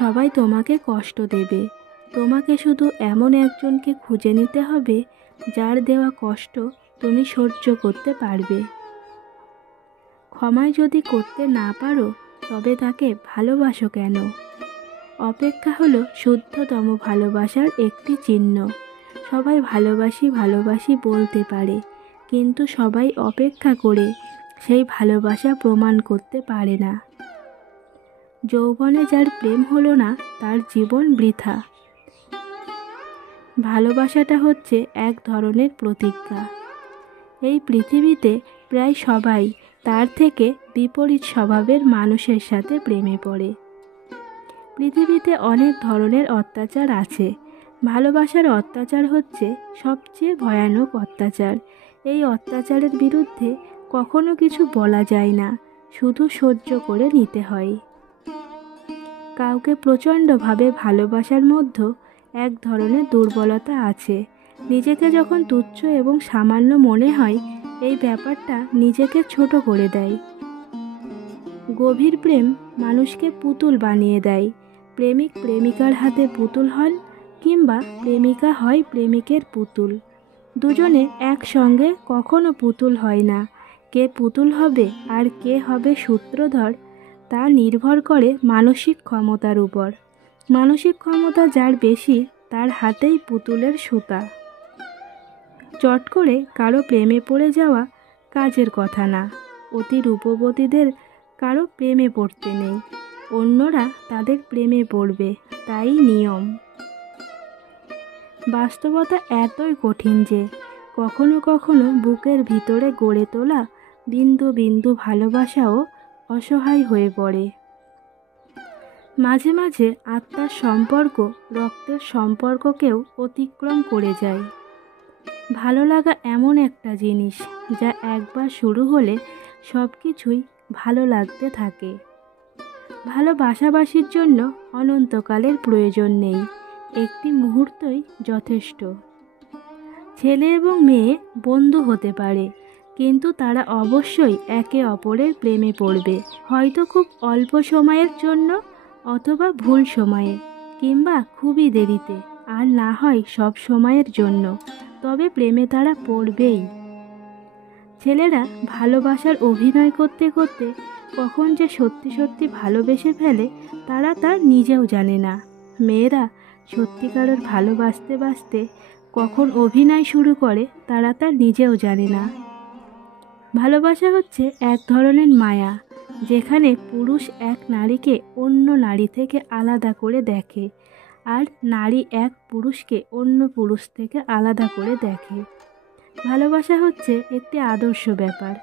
সবাই তোমাকে কষ্ট দেবে। তোমাকে শুধু এমন একজনকে খুঁজে নিতে হবে যার দেওয়া কষ্ট তুমি সহ্য করতে পারবে। ক্ষমায় যদি করতে না পারো তবে তাকে ভালোবাসো কেন? অপেক্ষা হলো শুদ্ধতম ভালোবাসার একটি চিহ্ন। সবাই ভালোবাসি ভালোবাসি বলতে পারে, কিন্তু সবাই অপেক্ষা করে সেই ভালোবাসা প্রমাণ করতে পারে না। যৌবনে যার প্রেম হলো না তার জীবন বৃথা। ভালোবাসাটা হচ্ছে এক ধরনের প্রতিজ্ঞা। এই পৃথিবীতে প্রায় সবাই তার থেকে বিপরীত স্বভাবের মানুষের সাথে প্রেমে পড়ে। পৃথিবীতে অনেক ধরনের অত্যাচার আছে। ভালোবাসার অত্যাচার হচ্ছে সবচেয়ে ভয়ানক অত্যাচার। এই অত্যাচারের বিরুদ্ধে কখনো কিছু বলা যায় না, শুধু সহ্য করে নিতে হয়। কাউকে প্রচণ্ডভাবে ভালোবাসার মধ্যে এক ধরনের দুর্বলতা আছে। নিজেকে যখন তুচ্ছ এবং সামান্য মনে হয়, এই ব্যাপারটা নিজেকে ছোট করে দেয়। গভীর প্রেম মানুষকে পুতুল বানিয়ে দেয়। প্রেমিক প্রেমিকার হাতে পুতুল হন, কিংবা প্রেমিকা হয় প্রেমিকের পুতুল। দুজনে একসঙ্গে কখনো পুতুল হয় না। কে পুতুল হবে আর কে হবে সূত্রধর তা নির্ভর করে মানসিক ক্ষমতার উপর। মানসিক ক্ষমতা যার বেশি তার হাতেই পুতুলের সুতা। চট করে কারো প্রেমে পড়ে যাওয়া কাজের কথা না। অতি রূপবতীদের কারো প্রেমে পড়তে নেই, অন্যরা তাদের প্রেমে পড়বে, তাই নিয়ম। বাস্তবতা এতই কঠিন যে কখনো কখনো বুকের ভিতরে গড়ে তোলা বিন্দু বিন্দু ভালোবাসাও অসহায় হয়ে পড়ে। মাঝে মাঝে আত্মার সম্পর্ক রক্তের সম্পর্ককেও অতিক্রম করে যায়। ভালো লাগা এমন একটা জিনিস যা একবার শুরু হলে সব কিছুই ভালো লাগতে থাকে। ভালোবাসাবাসির জন্য অনন্তকালের প্রয়োজন নেই, একটি মুহূর্তই যথেষ্ট। ছেলে এবং মেয়ে বন্ধু হতে পারে, কিন্তু তারা অবশ্যই একে অপরের প্রেমে পড়বে, হয়তো খুব অল্প সময়ের জন্য, অথবা ভুল সময়ে, কিংবা খুবই দেরিতে, আর না হয় সব সময়ের জন্য, তবে প্রেমে তারা পড়বেই। ছেলেরা ভালোবাসার অভিনয় করতে করতে কখন যে সত্যি সত্যি ভালোবেসে ফেলে তারা তা নিজেও জানে না। মেয়েরা সত্যিকারের ভালোবাসতে বাসতে কখন অভিনয় শুরু করে তারা তা নিজেও জানে না। ভালোবাসা হচ্ছে এক ধরনের মায়া, যেখানে পুরুষ এক নারীকে অন্য নারী থেকে আলাদা করে দেখে, আর নারী এক পুরুষকে অন্য পুরুষ থেকে আলাদা করে দেখে। ভালোবাসা হচ্ছে একটি আদর্শ ব্যাপার,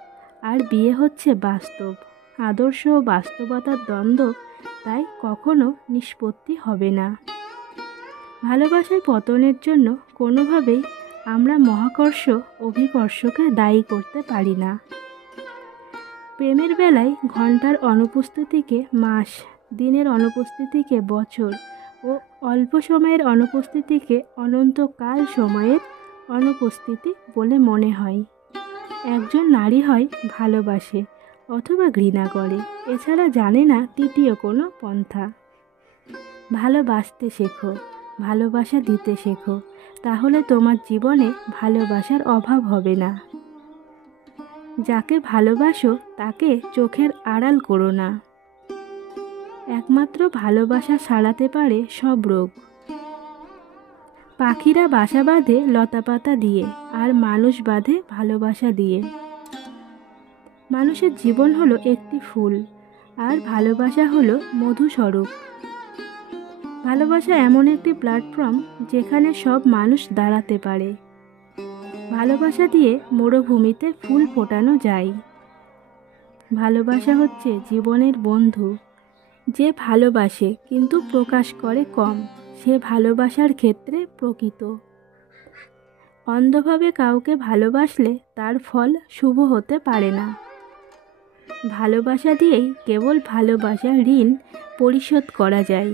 আর বিয়ে হচ্ছে বাস্তব। আদর্শ ও বাস্তবতার দ্বন্দ্ব তাই কখনো নিষ্পত্তি হবে না। ভালোবাসার পতনের জন্য কোনোভাবেই আমরা মহাকর্ষ অভিকর্ষকে দায়ী করতে পারি না। প্রেমের বেলায় ঘন্টার অনুপস্থিতিকে মাস, দিনের অনুপস্থিতিকে বছর ও অল্প সময়ের অনুপস্থিতিকে অনন্তকাল সময়ের অনুপস্থিতি বলে মনে হয়। একজন নারী হয় ভালোবাসে অথবা ঘৃণা করে, এছাড়া জানে না তৃতীয় কোনো পন্থা। ভালোবাসতে শেখো, ভালোবাসা দিতে শেখো, তাহলে তোমার জীবনে ভালোবাসার অভাব হবে না। যাকে ভালোবাসো তাকে চোখের আড়াল করো না। একমাত্র ভালোবাসা সারাতে পারে সব রোগ। পাখিরা বাসা বাঁধে লতাপাতা দিয়ে, আর মানুষ বাঁধে ভালোবাসা দিয়ে। মানুষের জীবন হলো একটি ফুল, আর ভালোবাসা হলো মধুস্বরূপ। ভালোবাসা এমন একটি প্ল্যাটফর্ম যেখানে সব মানুষ দাঁড়াতে পারে। ভালোবাসা দিয়ে মরুভূমিতে ফুল ফোটানো যায়। ভালোবাসা হচ্ছে জীবনের বন্ধু। যে ভালোবাসে কিন্তু প্রকাশ করে কম, সে ভালোবাসার ক্ষেত্রে প্রকৃত। অন্ধভাবে কাউকে ভালোবাসলে তার ফল শুভ হতে পারে না। ভালোবাসা দিয়েই কেবল ভালোবাসার ঋণ পরিশোধ করা যায়।